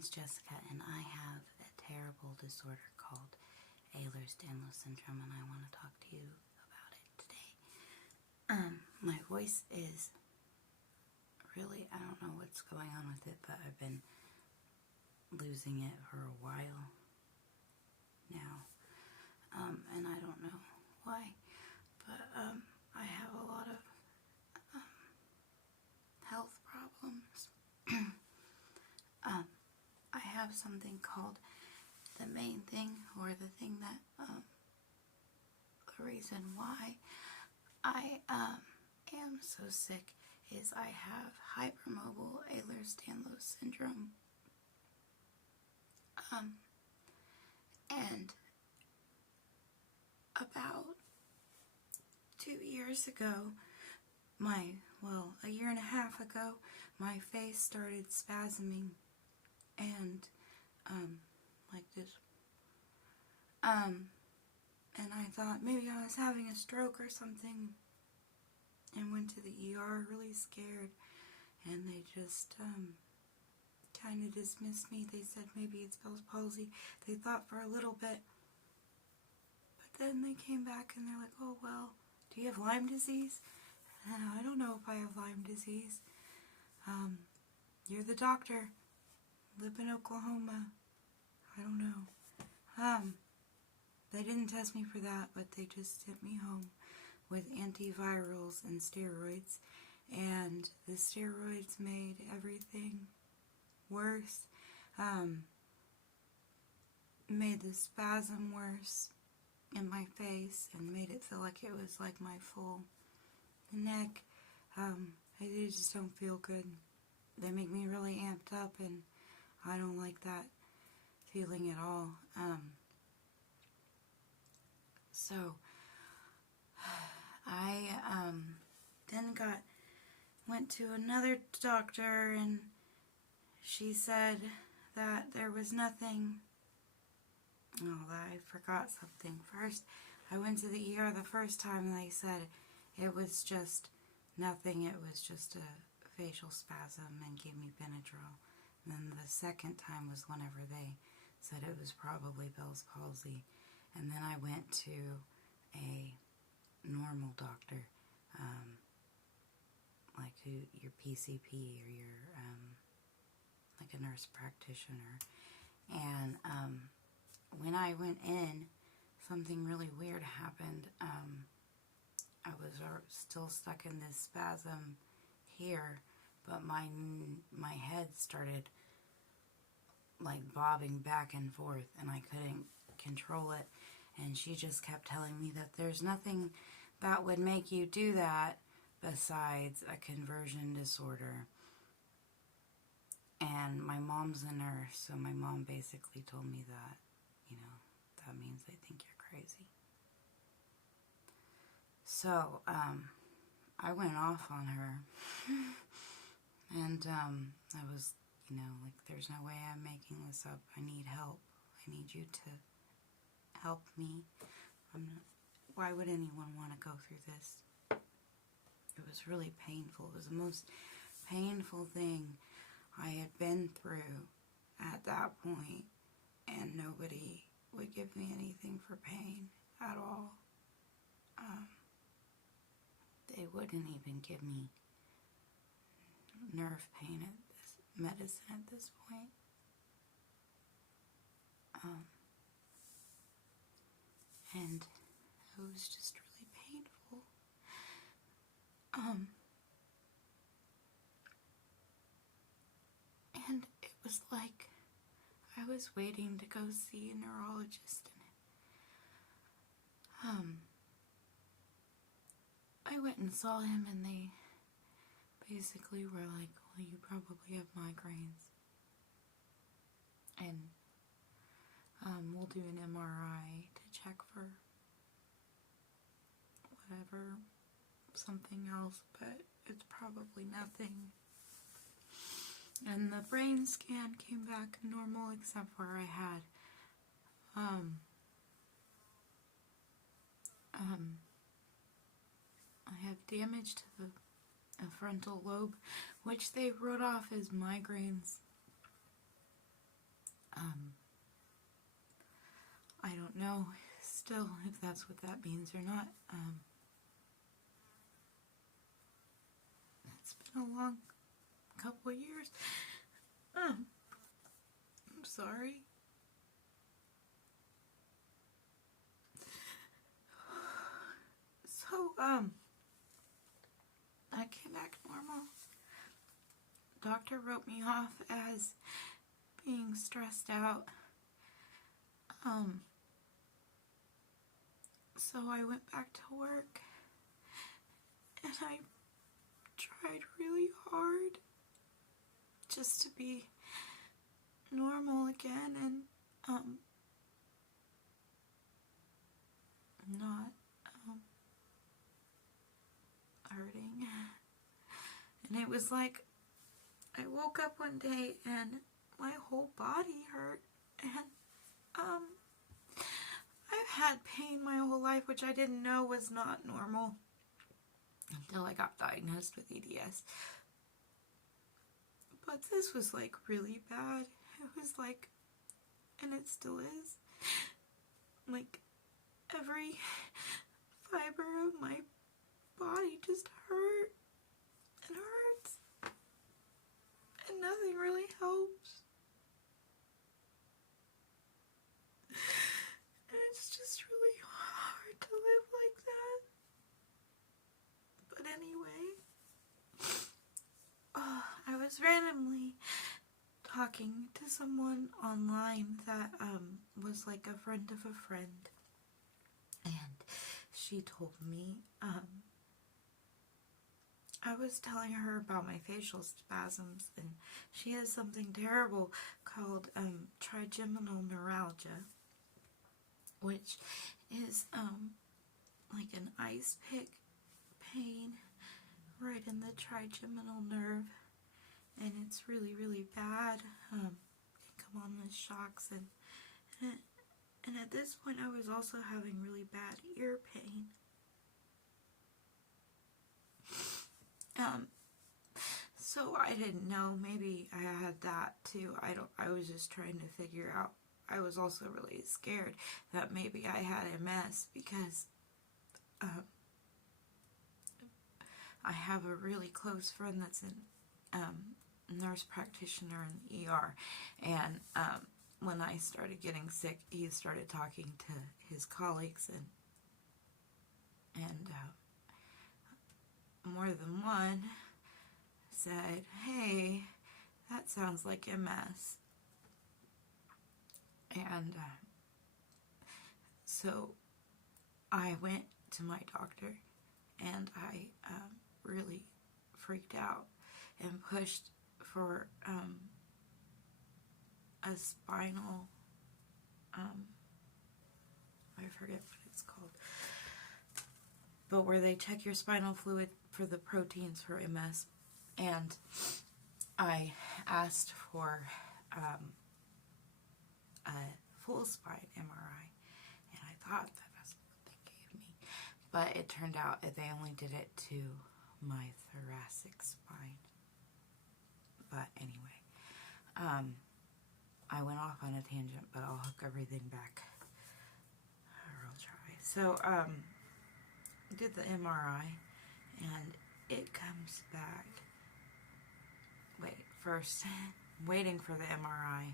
is Jessica, and I have a terrible disorder called Ehlers-Danlos syndrome, and I want to talk to you about it today. My voice is really, I don't know what's going on with it, but I've been losing it for a while now, and I don't know why, but I have a lot of health problems. I have something called the main thing, or the thing that, the reason why I am so sick is I have hypermobile Ehlers-Danlos syndrome. And about 2 years ago, a year and a half ago, my face started spasming and, like this. And I thought maybe I was having a stroke or something, and went to the ER really scared, and they just, kind of dismissed me. They said maybe it's Bell's palsy. They thought for a little bit, but then they came back and they're like, oh, well, do you have Lyme disease? And I don't know if I have Lyme disease. You're the doctor. Live in Oklahoma. I don't know. They didn't test me for that, but they just sent me home with antivirals and steroids, and the steroids made everything worse, made the spasm worse in my face, and made it feel like it was like my full neck. I just don't feel good. They make me really amped up, and I don't like that feeling at all. So I then went to another doctor, and she said that there was nothing. Oh, I forgot something. First, I went to the ER the first time, and they said it was just nothing. It was just a facial spasm, and gave me Benadryl. And then the second time was whenever they said it was probably Bell's palsy. And then I went to a normal doctor, like your PCP or your, like a nurse practitioner. And when I went in, something really weird happened. I was still stuck in this spasm here, but my head started like bobbing back and forth, and I couldn't control it. And she just kept telling me that there's nothing that would make you do that besides a conversion disorder. And my mom's a nurse, so my mom basically told me that, that means they think you're crazy. So, I went off on her, and I was, like, there's no way I'm making this up. I need help. I need you to help me. Why would anyone want to go through this? It was really painful. It was the most painful thing I had been through at that point, and nobody would give me anything for pain at all. They wouldn't even give me nerve pain medicine at this point. And it was just really painful. And it was like I was waiting to go see a neurologist, and I went and saw him, and they basically were like, well, you probably have migraines, and we'll do an MRI to check for whatever, something else, but it's probably nothing. And the brain scan came back normal, except where I had I have damage to the a frontal lobe, which they wrote off as migraines. I don't know still if that's what that means or not. It's been a long couple of years. I'm sorry. So, I came back normal. Doctor wrote me off as being stressed out. So I went back to work, and I tried really hard just to be normal again and not hurting. And it was like I woke up one day and my whole body hurt, and I've had pain my whole life, which I didn't know was not normal until I got diagnosed with EDS. But this was like really bad. It was like, and it still is, like every fiber of my body just hurt and hurts, and nothing really helps. And it's just really hard to live like that. But anyway, I was randomly talking to someone online that was like a friend of a friend, and she told me I was telling her about my facial spasms, and she has something terrible called trigeminal neuralgia, which is like an ice pick pain right in the trigeminal nerve, and it's really, really bad. Can come on with shocks, and at this point I was also having really bad ear pain. So I didn't know, maybe I had that too. I was just trying to figure out. I was also really scared that maybe I had MS because I have a really close friend that's a nurse practitioner in the ER, and when I started getting sick, he started talking to his colleagues, and more than one said, "Hey, that sounds like MS." And so I went to my doctor, and I really freaked out and pushed for a spinal, I forget what it's called, but where they check your spinal fluid for the proteins for MS. And I asked for a full spine MRI, and I thought that that's what they gave me, but it turned out that they only did it to my thoracic spine. But anyway, I went off on a tangent, but I'll hook everything back, or I'll try. So did the MRI, and it comes back. Wait, first waiting for the MRI,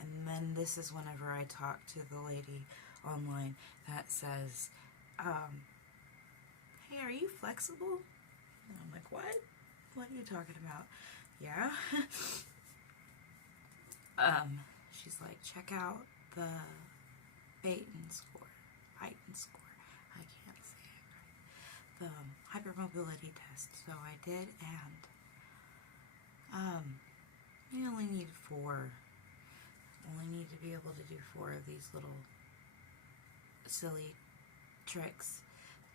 and then this is whenever I talk to the lady online that says, "Hey, are you flexible?" And I'm like, "What? What are you talking about?" "Yeah." She's like, "Check out the Baton score. I can't say it right. The hypermobility test." So I did, and you only need 4. Only need to be able to do 4 of these little silly tricks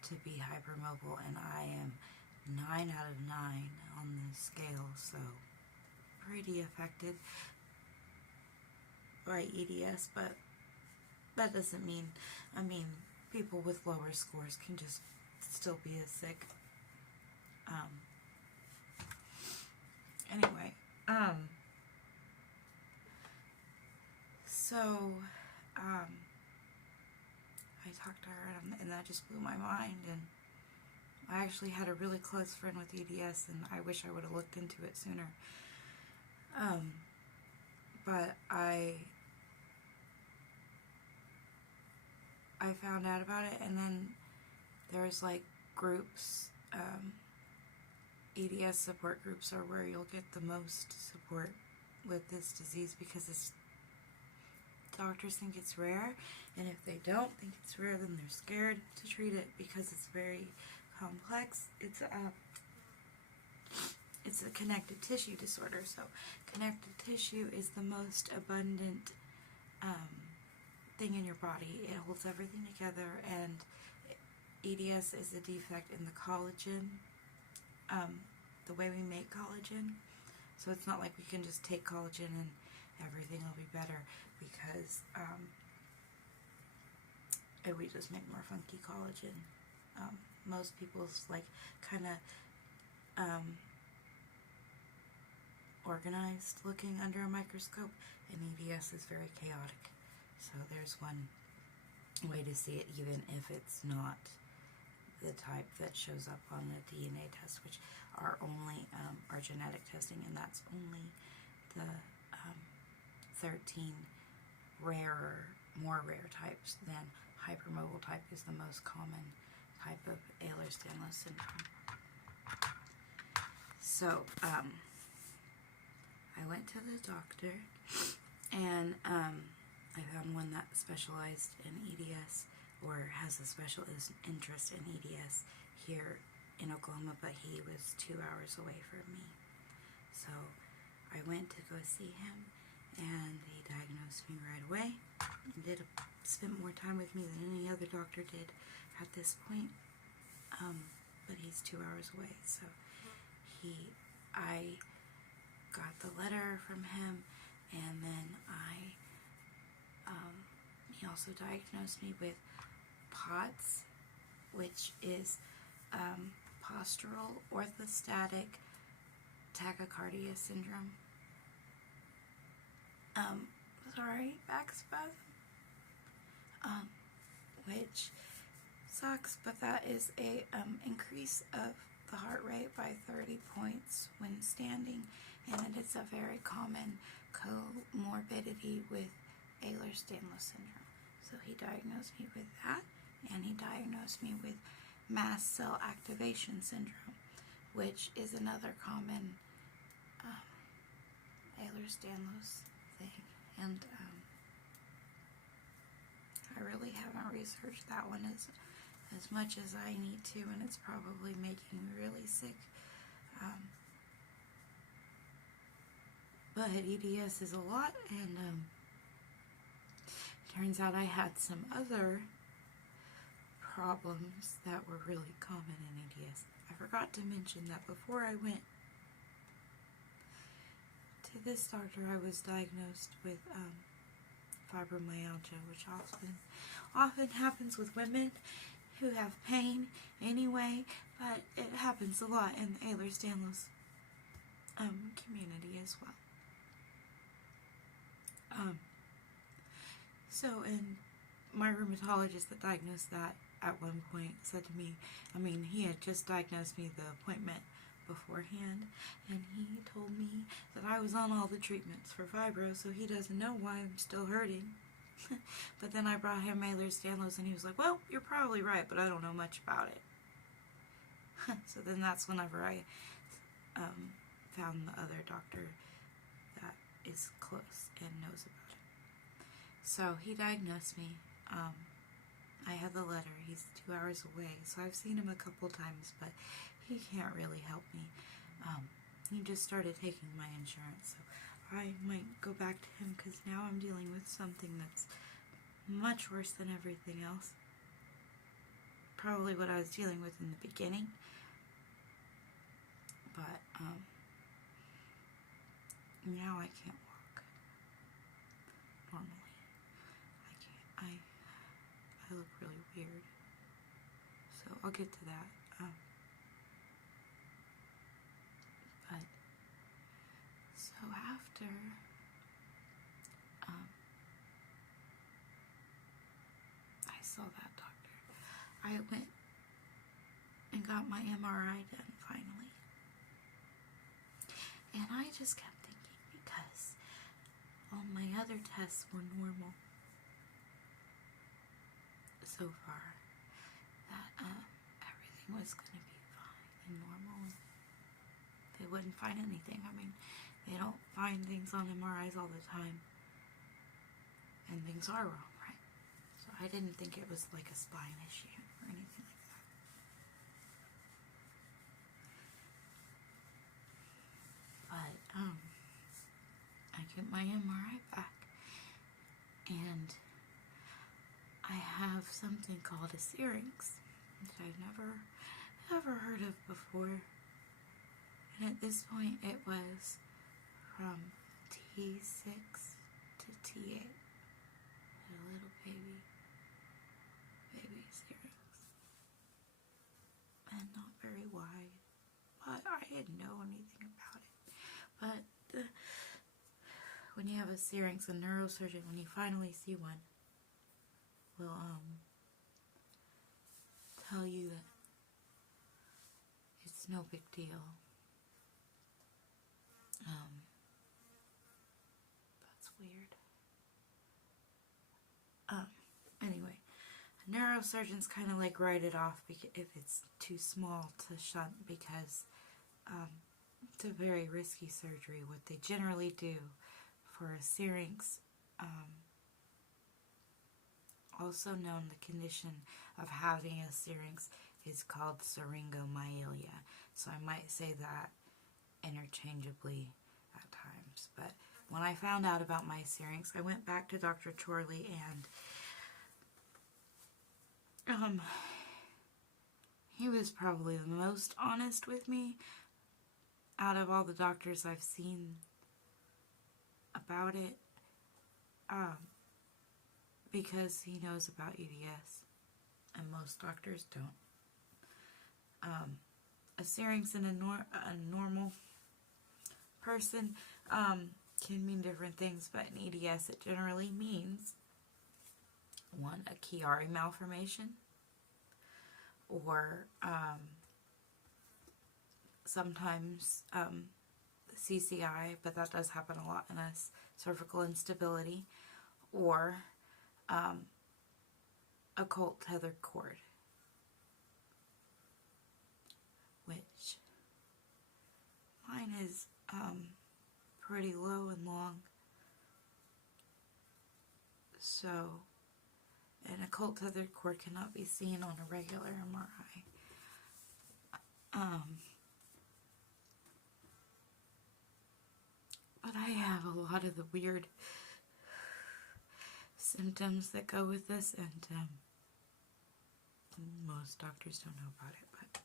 to be hypermobile, and I am 9 out of 9 on the scale, so pretty affected by EDS, but that doesn't mean, people with lower scores can just still be as sick. Anyway, So, I talked to her, and that just blew my mind, and I actually had a really close friend with EDS, and I wish I would have looked into it sooner. But I found out about it, and then there's like groups, EDS support groups are where you'll get the most support with this disease, because doctors think it's rare, and if they don't think it's rare, then they're scared to treat it because it's very complex. It's a connective tissue disorder. So connective tissue is the most abundant thing in your body. It holds everything together, and EDS is a defect in the collagen, the way we make collagen. So it's not like we can just take collagen and everything will be better, because we just make more funky collagen. Most people's like kind of organized looking under a microscope, and EDS is very chaotic. So there's one way to see it, even if it's not the type that shows up on the DNA test, which are only our genetic testing, and that's only the 13 more rare types. Then hypermobile type is the most common type of Ehlers-Danlos syndrome. So I went to the doctor, and I found one that specialized in EDS, or has a special interest in EDS here in Oklahoma, but he was 2 hours away from me. So I went to go see him, and he diagnosed me right away. He spent more time with me than any other doctor did at this point, but he's 2 hours away. So I got the letter from him, and then he also diagnosed me with POTS, which is postural orthostatic tachycardia syndrome. Back spasm. Which sucks, but that is a increase of the heart rate by 30 points when standing, and it is a very common comorbidity with Ehlers-Danlos syndrome. So he diagnosed me with that, and he diagnosed me with mast cell activation syndrome, which is another common Ehlers-Danlos thing. And I really haven't researched that one as much as I need to, and it's probably making me really sick. But EDS is a lot, and turns out I had some other problems that were really common in EDS. I forgot to mention that before I went to this doctor, I was diagnosed with fibromyalgia, which often happens with women who have pain anyway, but it happens a lot in the Ehlers-Danlos community as well. And my rheumatologist that diagnosed that at one point said to me, he had just diagnosed me the appointment beforehand, and he told me that I was on all the treatments for fibro, so he doesn't know why I'm still hurting. But then I brought him Ehlers-Danlos, and he was like, well, you're probably right, but I don't know much about it. So then that's whenever I found the other doctor that is close and knows about it. So he diagnosed me. I had the letter. He's 2 hours away, so I've seen him a couple times, but he can't really help me. He just started taking my insurance, so I might go back to him, because now I'm dealing with something that's much worse than everything else. Probably what I was dealing with in the beginning, but now I can't walk normally. I can't. I look really weird, so I'll get to that. But so after saw that doctor. I went and got my MRI done finally. And I just kept thinking, because all my other tests were normal so far, that everything was going to be fine and normal. They wouldn't find anything. I mean, they don't find things on MRIs all the time. And things are wrong, right? So I didn't think it was like a spine issue or anything like that. But, I get my MRI back, and I have something called a syrinx, which I've never heard of before. And at this point, it was from T6 to T8. A little baby syrinx. And not very wide, but I didn't know anything about it. But when you have a syrinx, a neurosurgeon, when you finally see one, will tell you that it's no big deal. That's weird. Anyway, neurosurgeons kind of like write it off if it's too small to shunt, because it's a very risky surgery. What they generally do for a syrinx, also known, the condition of having a syrinx is called syringomyelia. So I might say that interchangeably at times. But when I found out about my syrinx, I went back to Dr. Chorley, and he was probably the most honest with me out of all the doctors I've seen about it, because he knows about EDS, and most doctors don't. A syrinx in a normal person can mean different things, but in EDS it generally means, one, a Chiari malformation, or sometimes CCI, but that does happen a lot in us, cervical instability, or occult tethered cord, which mine is pretty low and long. So an occult tethered cord cannot be seen on a regular MRI. But I have a lot of the weird symptoms that go with this, and most doctors don't know about it, but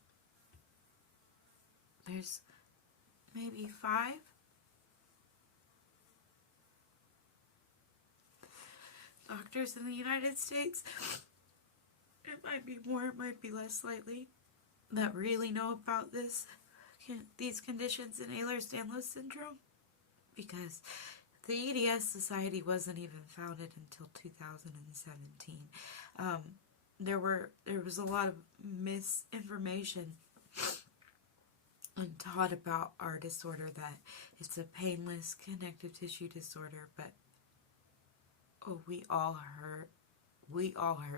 there's maybe 5 doctors in the United States, it might be more, it might be less slightly, that really know about these conditions in Ehlers-Danlos syndrome, because the EDS Society wasn't even founded until 2017. There was a lot of misinformation and taught about our disorder, that it's a painless connective tissue disorder, but we all hurt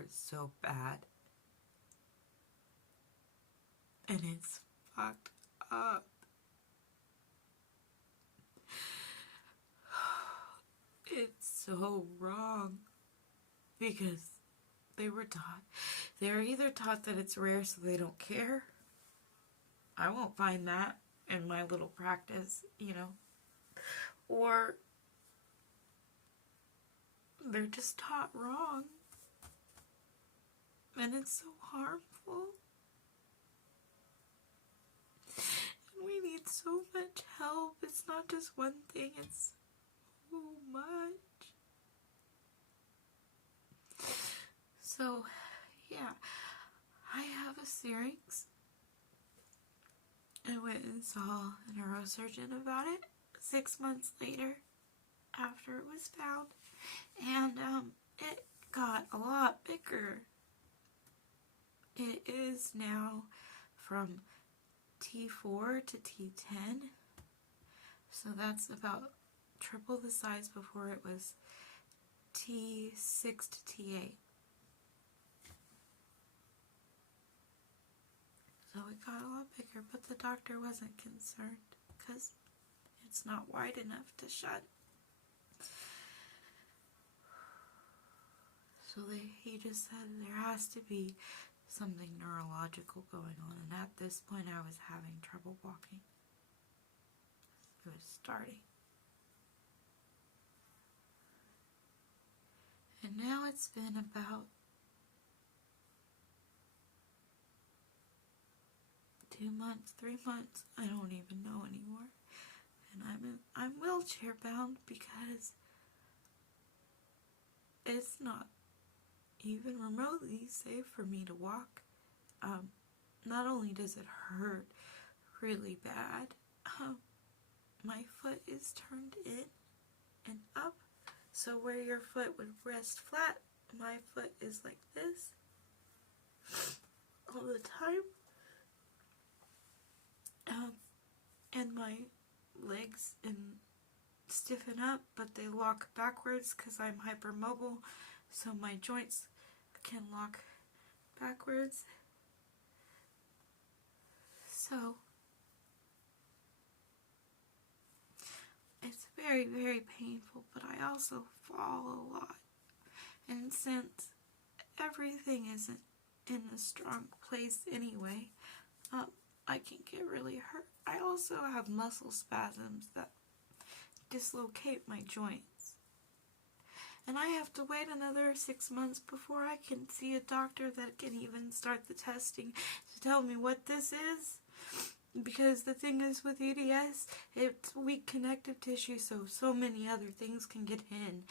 so bad, and it's fucked up. It's so wrong, because they were either taught that it's rare so they don't care. I won't find that in my little practice, or they're just taught wrong, and it's so harmful, and we need so much help. It's not just one thing, it's so much. So yeah, I have a syrinx. I went and saw a neurosurgeon about it 6 months later, after it was found, and it got a lot bigger It is now from T4 to T10. So that's about triple the size before it was T6 to T8. So it got a lot bigger, but the doctor wasn't concerned because it's not wide enough to shut. So he just said there has to be something neurological going on, and at this point I was having trouble walking. It was starting. And now it's been about 2 months, 3 months, I don't even know anymore. And I'm wheelchair bound because it's not even remotely safe for me to walk. Not only does it hurt really bad, my foot is turned in and up. So where your foot would rest flat, my foot is like this all the time. And my legs stiffen up, but they lock backwards because I'm hypermobile, so my joints can lock backwards. So it's very, very painful, but I also fall a lot. And since everything isn't in a strong place anyway, I can get really hurt. I also have muscle spasms that dislocate my joints. And I have to wait another 6 months before I can see a doctor that can even start the testing to tell me what this is. Because the thing is with EDS, it's weak connective tissue, so many other things can get in.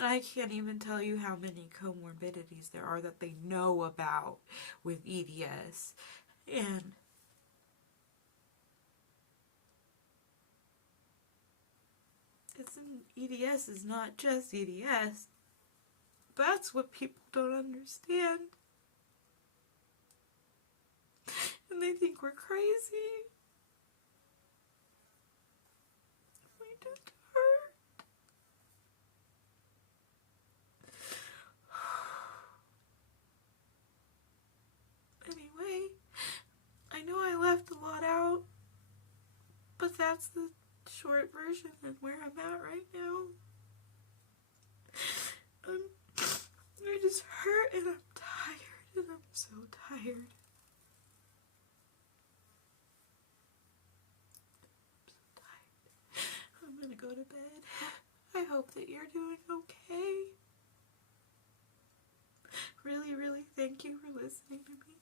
I can't even tell you how many comorbidities there are that they know about with EDS. And EDS is not just EDS. That's what people don't understand. And they think we're crazy. We just hurt. Anyway, I know I left a lot out, but that's the short version and where I'm at right now. I just hurt and I'm tired, and I'm so tired. I'm gonna go to bed. I hope that you're doing okay. Really, really thank you for listening to me.